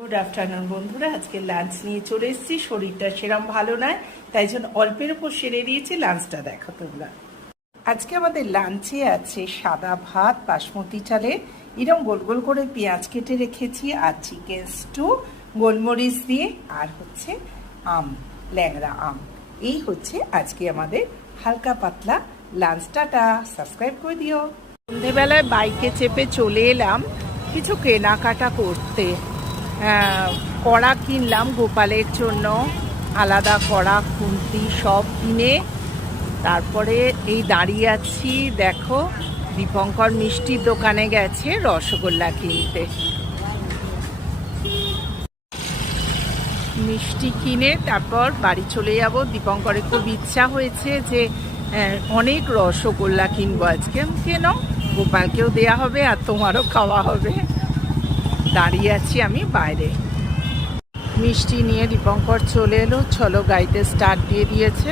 Good afternoon বন্ধুরা। আজকে lunch নিয়ে চলে এসেছি। শরীরটা সেরম ভালো নয়, তাই জন্য অল্পের উপর সেরে দিয়েছি লাঞ্চটা দেখো তোমরা। আজকে আমাদের লাঞ্চে আছে সাদা ভাত, বাসমতি চালে এরকম গোল গোল করে পেঁয়াজ কেটে রেখেছি আর চিকেন স্টু গোলমরিচ দিয়ে, আর হচ্ছে আম, ল্যাংড়া আম। এই হচ্ছে আজকে আমাদের হালকা পাতলা লাঞ্চটাটা সাবস্ক্রাইব করে দিও। সন্ধেবেলায় বাইকে চেপে চলে এলাম কিছু কেনাকাটা করতে। কড়া কিনলাম গোপালের জন্য। আলাদা কড়া খুন্তি সব কিনে তারপরে এই দাঁড়িয়ে আছি দেখো দীপঙ্কর মিষ্টির দোকানে গেছে রসগোল্লা কিনতে। মিষ্টি কিনে তারপর বাড়ি চলে যাব। দীপঙ্করের খুব ইচ্ছা হয়েছে যে আহ, অনেক রসগোল্লা কিনবো আজকে। কেন? গোপালকেও দেয়া হবে আর তোমারও খাওয়া হবে। দাঁড়িয়ে আছি আমি বাইরে। মিষ্টি নিয়ে দীপঙ্কর চলে এলো চলো গাড়িতে স্টার্ট দিয়ে দিয়েছে।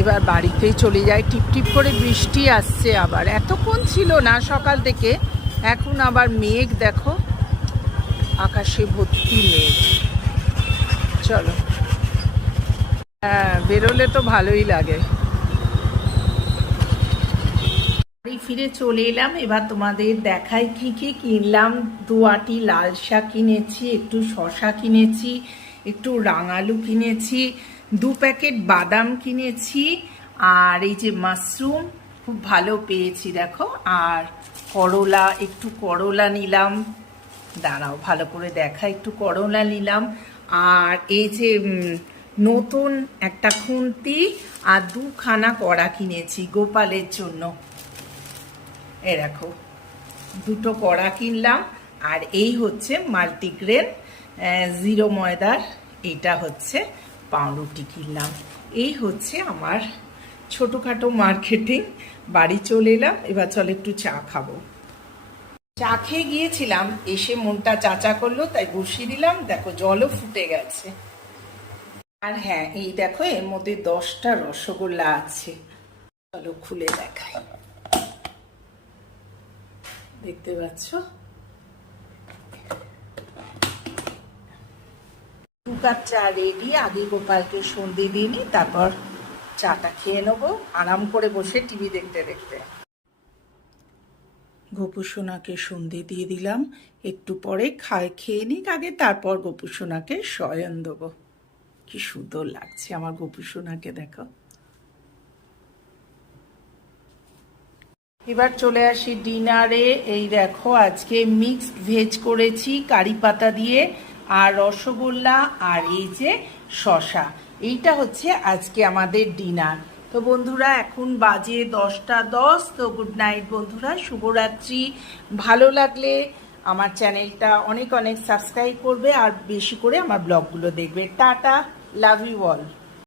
এবার বাড়িতেই চলে যায়, টিপ টিপ করে বৃষ্টি আসছে আবার। এতক্ষণ ছিল না সকাল থেকে, এখন আবার মেঘ দেখো। আকাশে ভর্তি মেঘ। চলো। হ্যাঁ বেরোলে তো ভালোই লাগে বাড়ি ফিরে চলে এলাম। এবার তোমাদের দেখাই কি কি কিনলাম। দুয়াটি লাল শাক কিনেছি, একটু শশা কিনেছি, একটু রাঙালু কিনেছি, দু প্যাকেট বাদাম কিনেছি, আর এই যে মাশরুম খুব ভালো পেয়েছি, দেখো। আর করলা, একটু করলা নিলাম। দাঁড়াও, ভালো করে দেখা, একটু করলা নিলাম। আর এই যে নতুন একটা খুন্তি আর দুখানা কড়া কিনেছি গোপালের জন্য। এ দেখো, দুটো কড়া কিনলাম, আর এই হচ্ছে মাল্টিগ্রেন জিরো ময়দার, এটা হচ্ছে পাউরুটি কিনলাম। এই হচ্ছে আমার ছোটোখাটো মার্কেটিং, বাড়ি চলে এলাম, এবার চল একটু চা খাব। চা খেয়ে গিয়েছিলাম, এসে মনটা চাচা করল, তাই বসিয়ে দিলাম, দেখো জলও ফুটে গেছে। আর হ্যাঁ এই দেখো, এর মধ্যে দশটা রসগোল্লা আছে। চলো খুলে দেখাই। দেখতে পাচ্ছ? দু কাপ চা রেডি আগে গোপালকে সন্ধে দিয়ে নি তারপর চাটা খেয়ে নেব, আরাম করে বসে টিভি দেখতে দেখতে। গোপুসোনাকে সন্ধে দিয়ে দিলাম, একটু পরে খায় খেয়ে নিক, আগে তারপর গোপুসোনাকে শয়ন দেবো। কি সুন্দর লাগছে আমার গোপুসোনাকে দেখো। এবার চলে আসি ডিনারে। এই দেখো, আজকে মিক্সড ভেজ করেছি, কারি পাতা দিয়ে, আর রসগোল্লা, আর এই যে শশা এইটা হচ্ছে আজকে আমাদের ডিনার। তো বন্ধুরা, এখন বাজে দশটা দশ। তো গুড নাইট বন্ধুরা, শুভরাত্রি। ভালো লাগলে আমার চ্যানেলটা অনেক অনেক সাবস্ক্রাইব করবে, আর বেশি করে আমার ব্লগগুলো দেখবে। Tata love you all